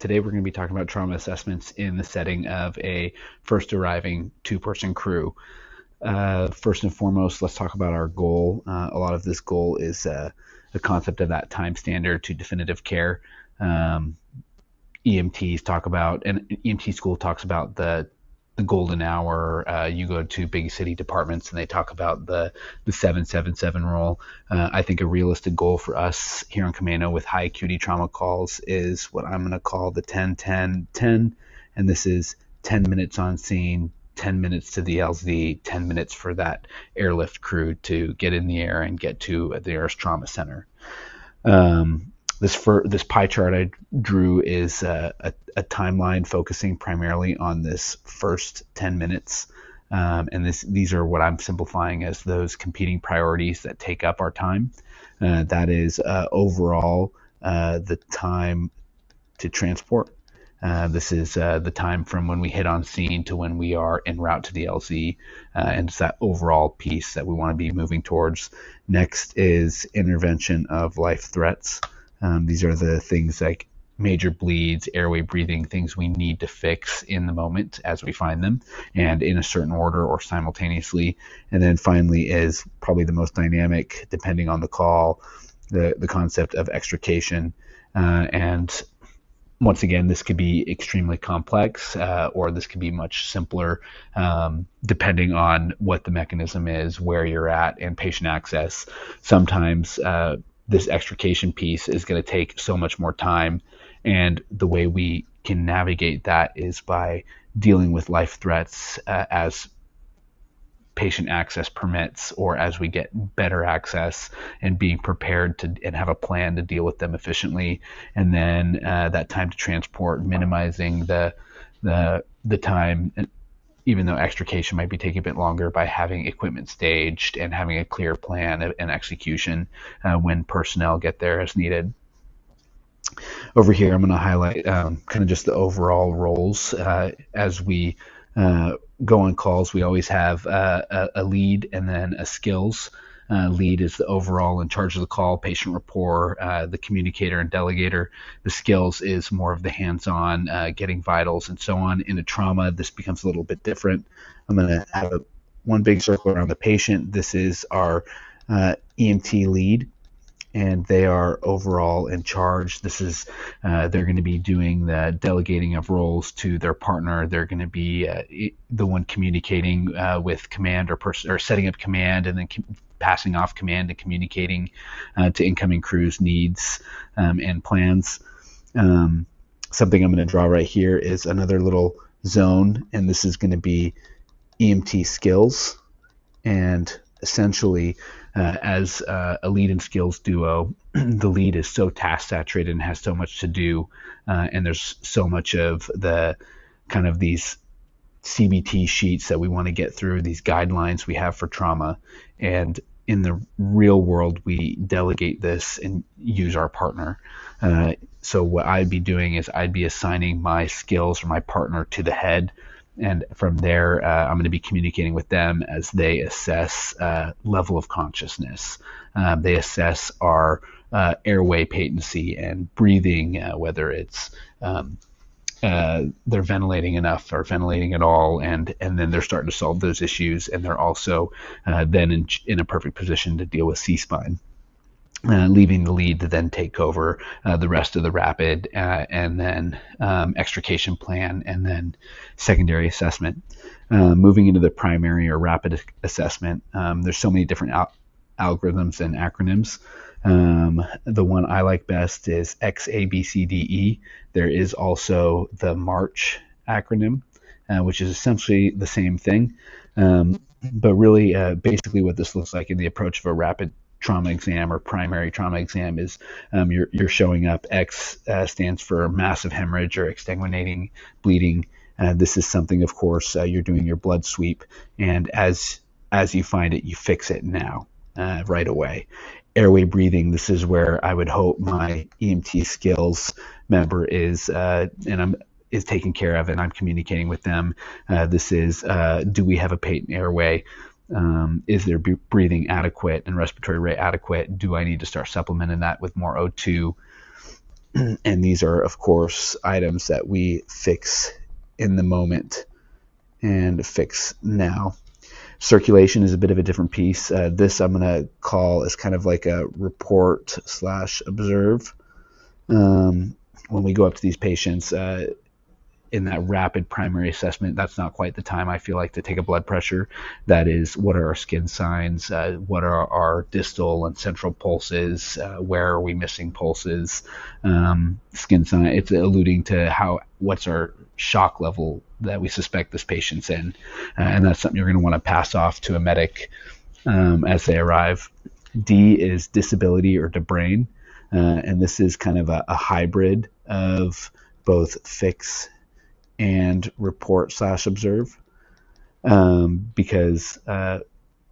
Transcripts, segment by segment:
Today we're going to be talking about trauma assessments in the setting of a first arriving two-person crew. First and foremost, let's talk about our goal. A lot of this goal is the concept of that time standard to definitive care. EMTs talk about, and EMT school talks about the golden hour. You go to big city departments and they talk about the 777 rule. I think a realistic goal for us here on Camano with high acuity trauma calls is what I'm going to call the 10-10-10, and this is 10 minutes on scene, 10 minutes to the LZ, 10 minutes for that airlift crew to get in the air and get to the nearest trauma center. This pie chart I drew is a timeline focusing primarily on this first 10 minutes. And these are what I'm simplifying as those competing priorities that take up our time. That is overall the time to transport. This is the time from when we hit on scene to when we are en route to the LZ, and it's that overall piece that we want to be moving towards. Next is intervention of life threats. These are the things like major bleeds, airway breathing, things we need to fix in the moment as we find them and in a certain order or simultaneously. And then finally is probably the most dynamic, depending on the call, the concept of extrication. And once again, this could be extremely complex or this could be much simpler depending on what the mechanism is, where you're at, and patient access. Sometimes this extrication piece is going to take so much more time, and the way we can navigate that is by dealing with life threats as patient access permits, or as we get better access, and being prepared to and have a plan to deal with them efficiently. And then that time to transport, minimizing the time, even though extrication might be taking a bit longer, by having equipment staged and having a clear plan and execution when personnel get there as needed. Over here, I'm going to highlight kind of just the overall roles. As we go on calls, we always have a lead and then a skills. Lead is the overall in charge of the call, patient rapport, the communicator and delegator. The skills is more of the hands-on, getting vitals and so on. In a trauma, this becomes a little bit different. I'm going to have one big circle around the patient. This is our EMT lead, and they are overall in charge. This is they're going to be doing the delegating of roles to their partner. They're going to be the one communicating with command or setting up command, and then passing off command and communicating to incoming crews' needs and plans. Something I'm going to draw right here is another little zone, and this is going to be EMT skills. And essentially, as a lead and skills duo, the lead is so task saturated and has so much to do, and there's so much of the kind of these CBT sheets that we want to get through, these guidelines we have for trauma. And in the real world, we delegate this and use our partner. So what I'd be doing is I'd be assigning my skills or my partner to the head, and from there I'm going to be communicating with them as they assess level of consciousness. They assess our airway patency and breathing, whether it's they're ventilating enough or ventilating at all, and then they're starting to solve those issues, and they're also then in a perfect position to deal with C-spine. Leaving the lead to then take over the rest of the rapid and then extrication plan and then secondary assessment. Moving into the primary or rapid assessment, there's so many different algorithms and acronyms. The one I like best is XABCDE. There is also the MARCH acronym, which is essentially the same thing. But really, basically what this looks like in the approach of a rapid trauma exam or primary trauma exam is you're showing up. X stands for massive hemorrhage or exsanguinating bleeding. This is something, of course, you're doing your blood sweep, and as you find it, you fix it now, right away. Airway breathing, this is where I would hope my EMT skills member is taken care of, and I'm communicating with them. This is, do we have a patent airway? Is their breathing adequate and respiratory rate adequate? Do I need to start supplementing that with more O2? And these are, of course, items that we fix in the moment and fix now. Circulation is a bit of a different piece. This I'm going to call as kind of like a report / observe. When we go up to these patients, in that rapid primary assessment, that's not quite the time I feel like to take a blood pressure. That is, what are our skin signs? What are our distal and central pulses? Where are we missing pulses? Skin sign. It's alluding to what's our shock level that we suspect this patient's in, and that's something you're going to want to pass off to a medic as they arrive. D is disability or debrain, and this is kind of a hybrid of both fix and report / observe, because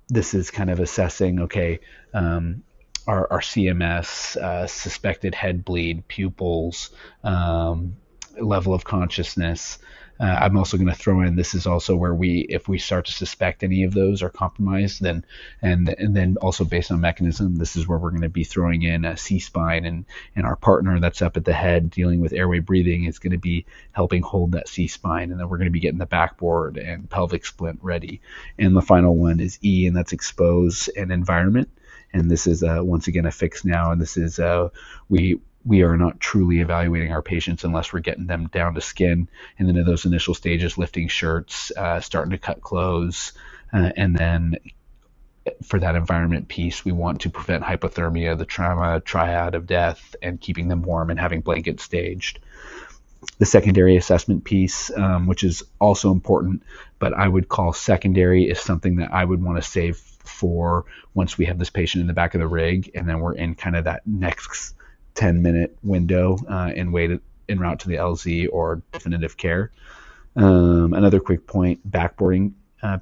this is kind of assessing, okay, our CMS, suspected head bleed, pupils, level of consciousness. I'm also going to throw in, this is also where if we start to suspect any of those are compromised, then and then also based on mechanism, this is where we're going to be throwing in a C-spine, and our partner that's up at the head dealing with airway breathing is going to be helping hold that C-spine, and then we're going to be getting the backboard and pelvic splint ready. And the final one is E, and that's expose and environment. And this is once again a fix now, and this is we are not truly evaluating our patients unless we're getting them down to skin. And then in those initial stages, lifting shirts, starting to cut clothes. And then for that environment piece, we want to prevent hypothermia, the trauma triad of death, and keeping them warm and having blankets staged. The secondary assessment piece, which is also important, but I would call secondary, is something that I would want to save for once we have this patient in the back of the rig, and then we're in kind of that next 10-minute window en route to the LZ or definitive care. Another quick point, backboarding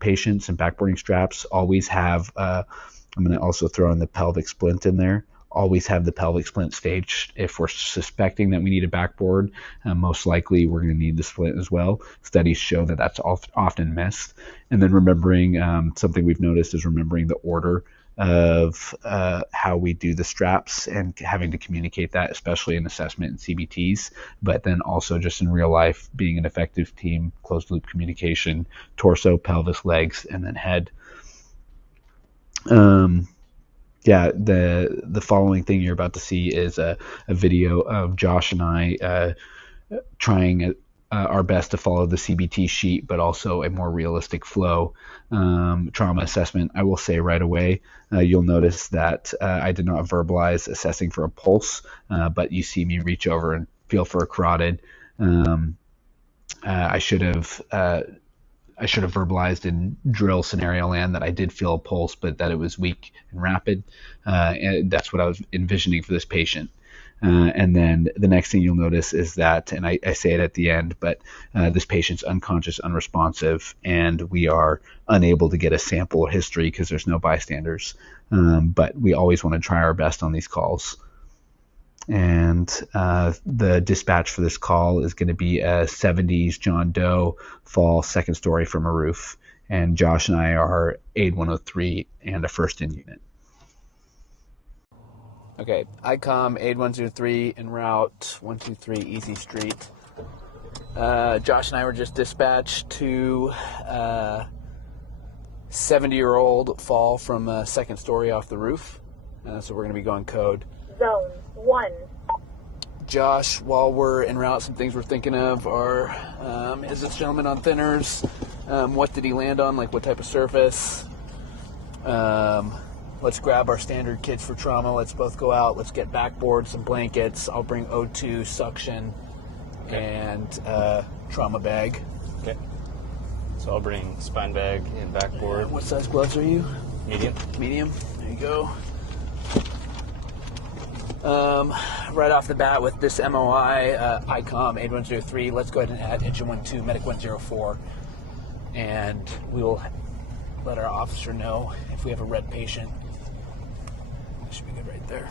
patients and backboarding straps always have, I'm going to also throw in the pelvic splint in there, always have the pelvic splint staged. If we're suspecting that we need a backboard, most likely we're going to need the splint as well. Studies show that that's often missed. And then remembering, something we've noticed is remembering the order of how we do the straps and having to communicate that, especially in assessment and CBTs, but then also just in real life, being an effective team, closed loop communication, torso, pelvis, legs, and then head. Yeah, the following thing you're about to see is a video of Josh and I trying our best to follow the CBT sheet, but also a more realistic flow trauma assessment. I will say right away, you'll notice that I did not verbalize assessing for a pulse, but you see me reach over and feel for a carotid. I should have verbalized in drill scenario land that I did feel a pulse, but that it was weak and rapid. And that's what I was envisioning for this patient. And then the next thing you'll notice is that, and I say it at the end, but this patient's unconscious, unresponsive, and we are unable to get a sample or history because there's no bystanders. But we always want to try our best on these calls. And the dispatch for this call is going to be a 70s John Doe fall second story from a roof. And Josh and I are aid 103 and a first in unit. Okay, ICOM aid 103 en route 123 Easy Street. Josh and I were just dispatched to 70-year-old fall from a second story off the roof. So we're going to be going code. Zone 1. Josh, while we're en route, some things we're thinking of are, is this gentleman on thinners? What did he land on? Like what type of surface? Let's grab our standard kits for trauma. Let's both go out. Let's get backboard, some blankets. I'll bring O2, suction, and trauma bag. Okay. So I'll bring spine bag and backboard. What size gloves are you? Medium. Medium. There you go. Right off the bat with this MOI, ICOM aid 103, let's go ahead and add engine 12, medic 104, and we will let our officer know if we have a red patient. That should be good right there.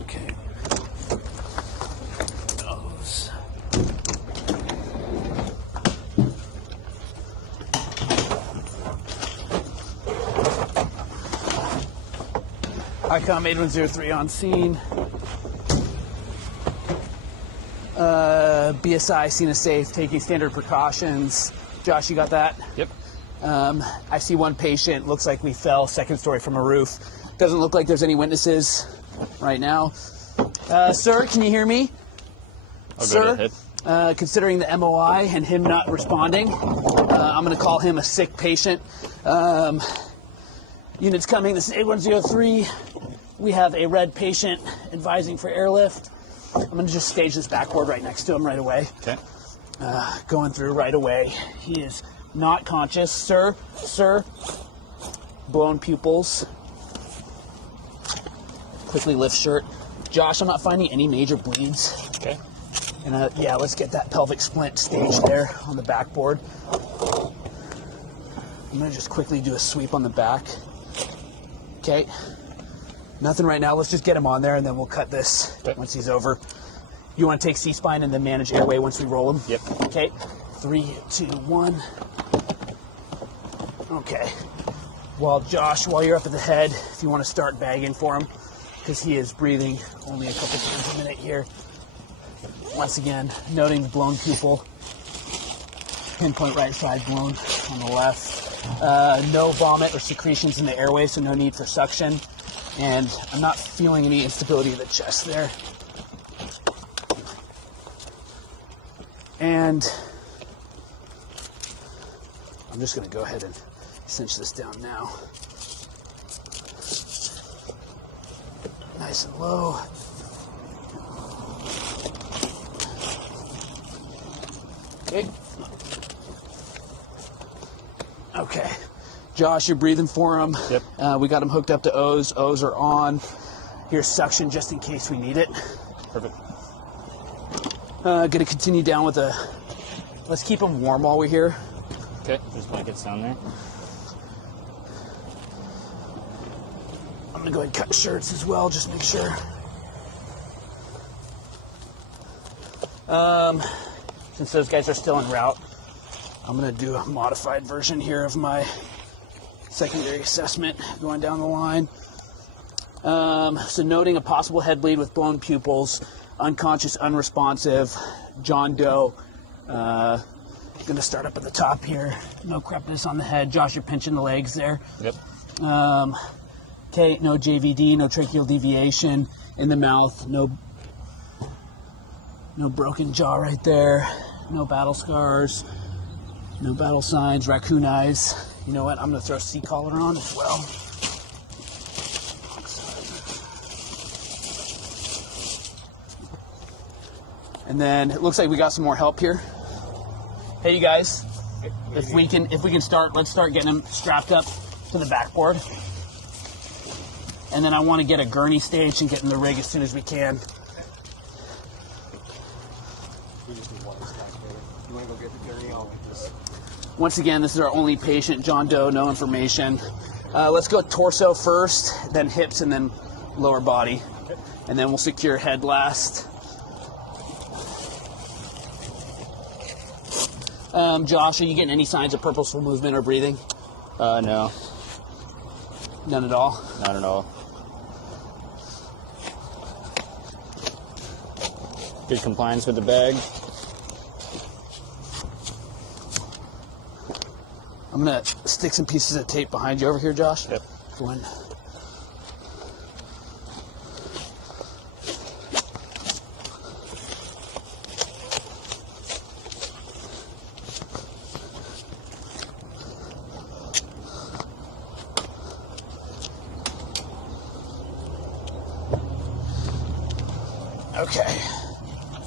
Okay. Nose. ICOM 8103 on scene. BSI seen as safe, taking standard precautions. Josh, you got that? Yep. I see one patient. Looks like we fell second story from a roof. Doesn't look like there's any witnesses right now. Sir, can you hear me? I'll Sir, go to hit. Considering the MOI and him not responding, I'm going to call him a sick patient. Units coming. This is 8103. We have a red patient advising for airlift. I'm going to just stage this backboard right next to him right away. Okay. Going through right away. He is not conscious. Sir, blown pupils. Quickly lift shirt. Josh, I'm not finding any major bleeds. Okay. And yeah, let's get that pelvic splint staged there on the backboard. I'm going to just quickly do a sweep on the back. Okay. Nothing right now. Let's just get him on there, and then we'll cut this once he's over. You want to take C-spine and then manage airway once we roll him? Yep. Okay. 3, 2, 1. Okay. Well, Josh, while you're up at the head, if you want to start bagging for him, because he is breathing only a couple times a minute here. Once again, noting the blown pupil. Pinpoint right side blown on the left. No vomit or secretions in the airway, so no need for suction. And I'm not feeling any instability of the chest there. And I'm just going to go ahead and cinch this down now. Nice and low. Okay. Okay. Josh, you're breathing for him. Yep. We got him hooked up to O's. O's are on. Here's suction just in case we need it. Perfect. Going to continue down with a... Let's keep him warm while we're here. Okay, there's blankets down there. I'm going to go ahead and cut shirts as well, just make sure. Since those guys are still en route, I'm going to do a modified version here of my secondary assessment going down the line. So noting a possible head bleed with blown pupils, unconscious, unresponsive, John Doe. Going to start up at the top here. No crepitus on the head. Josh, you're pinching the legs there. Yep. Okay, no JVD, no tracheal deviation in the mouth, no broken jaw right there, no battle scars, no battle signs, raccoon eyes. You know what? I'm going to throw C-collar on as well. And then it looks like we got some more help here. Hey, you guys, if we can start, let's start getting them strapped up to the backboard. And then I want to get a gurney staged and get in the rig as soon as we can. We just need one stack there. You want to go get the gurney? I'll like this. Once again, this is our only patient, John Doe, no information. Let's go torso first, then hips, and then lower body. Okay. And then we'll secure head last. Josh, are you getting any signs of purposeful movement or breathing? No, None at all? not at all. Good compliance with the bag. I'm going to stick some pieces of tape behind you over here, Josh. Yep. Go in. Okay.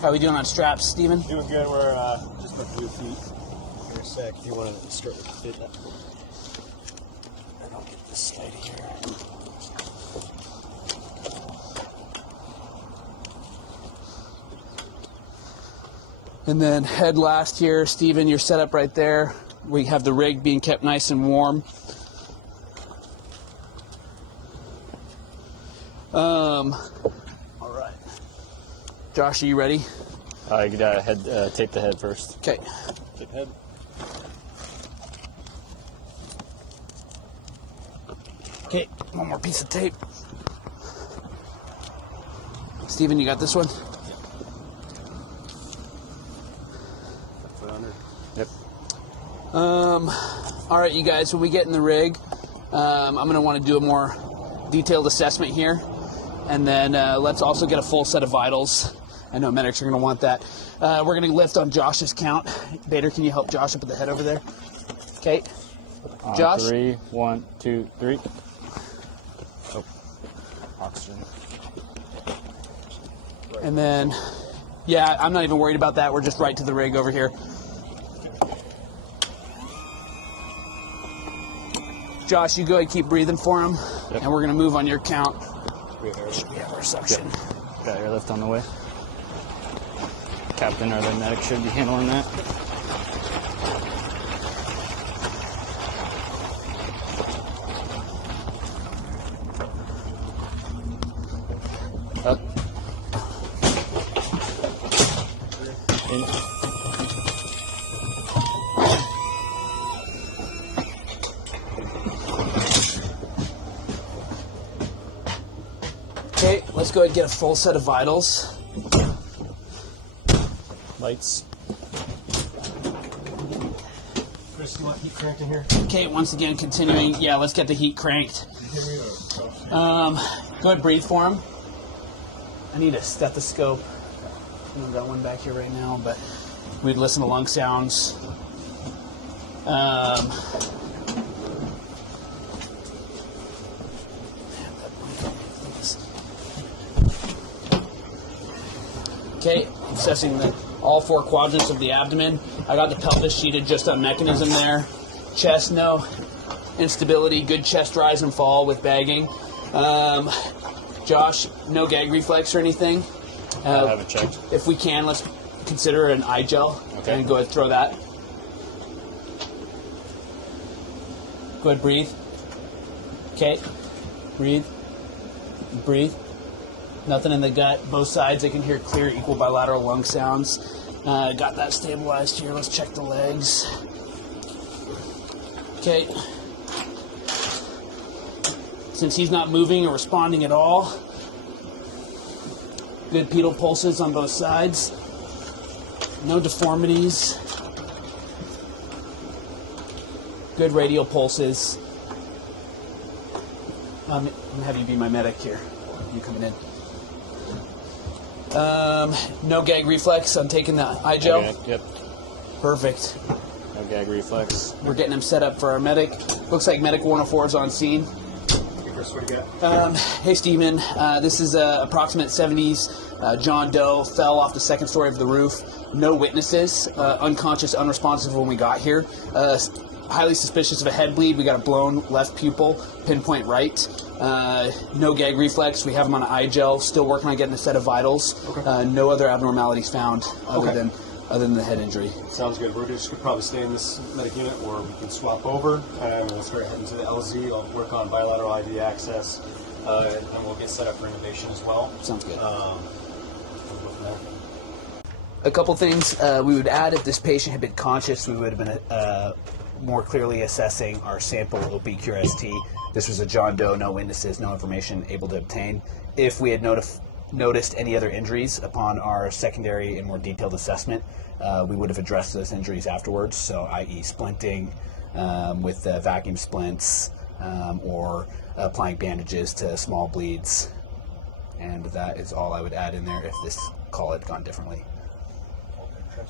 How are we doing on straps, Steven? Doing good. We're just about blue feet. Here a sec. If you want to start with the fit. And I'll get this side here. And then head last here. Steven, you're set up right there. We have the rig being kept nice and warm. All right. Josh, are you ready? I gotta tape the head first. Okay. Tip head. Okay, one more piece of tape. Steven, you got this one? Foot under. Yep. All right, you guys, when we get in the rig, I'm going to want to do a more detailed assessment here. And then let's also get a full set of vitals. I know medics are going to want that. We're going to lift on Josh's count. Bader, can you help Josh up at the head over there? Okay. Josh? 3, 1, 2, 3. Oh, oxygen. And then, yeah, I'm not even worried about that. We're just right to the rig over here. Josh, you go ahead and keep breathing for him. Yep. And we're going to move on your count. We have Our suction. Yep. Got airlift on the way. Captain or the medic should be handling that. Up. In. Okay, let's go ahead and get a full set of vitals. Lights. Chris, you want heat cranked in here? Okay, once again, continuing. Yeah, let's get the heat cranked. Go ahead, breathe for him. I need a stethoscope. I don't got one back here right now, but we'd listen to lung sounds. Okay, assessing all 4 quadrants of the abdomen. I got the pelvis sheeted just on mechanism there. Chest, no instability, good chest rise and fall with bagging. Josh, no gag reflex or anything. I have it checked. If we can, let's consider an eye gel. Okay. And go ahead and throw that. Go ahead, breathe. Okay. Breathe. Breathe. Nothing in the gut. Both sides, I can hear clear, equal bilateral lung sounds. Got that stabilized here. Let's check the legs. Okay. Since he's not moving or responding at all, good pedal pulses on both sides. No deformities. Good radial pulses. I'm going to have you be my medic here. You coming in. No gag reflex. I'm taking the eye gel. Okay, yep. Perfect. No gag reflex. We're getting him set up for our medic. Looks like medic 104 is on scene. Hey, Chris, what do you got? Hey, Steven. This is approximate 70s. John Doe fell off the second story of the roof. No witnesses. Unconscious, unresponsive when we got here. Highly suspicious of a head bleed. We got a blown left pupil, pinpoint right. No gag reflex. We have him on an eye gel. Still working on getting a set of vitals. Okay. No other abnormalities found other Okay. than the head injury. Sounds good. We're just could probably stay in this medic unit, or we can swap over and we'll start heading to the LZ. I'll work on bilateral IV access, and we'll get set up for intubation as well. Sounds good. We'll go from there. A couple things we would add: if this patient had been conscious, we would have been more clearly assessing our sample OPQRST. This was a John Doe, no witnesses, no information able to obtain. If we had noticed any other injuries upon our secondary and more detailed assessment, we would have addressed those injuries afterwards, so i.e. splinting with vacuum splints or applying bandages to small bleeds. And that is all I would add in there if this call had gone differently. Okay,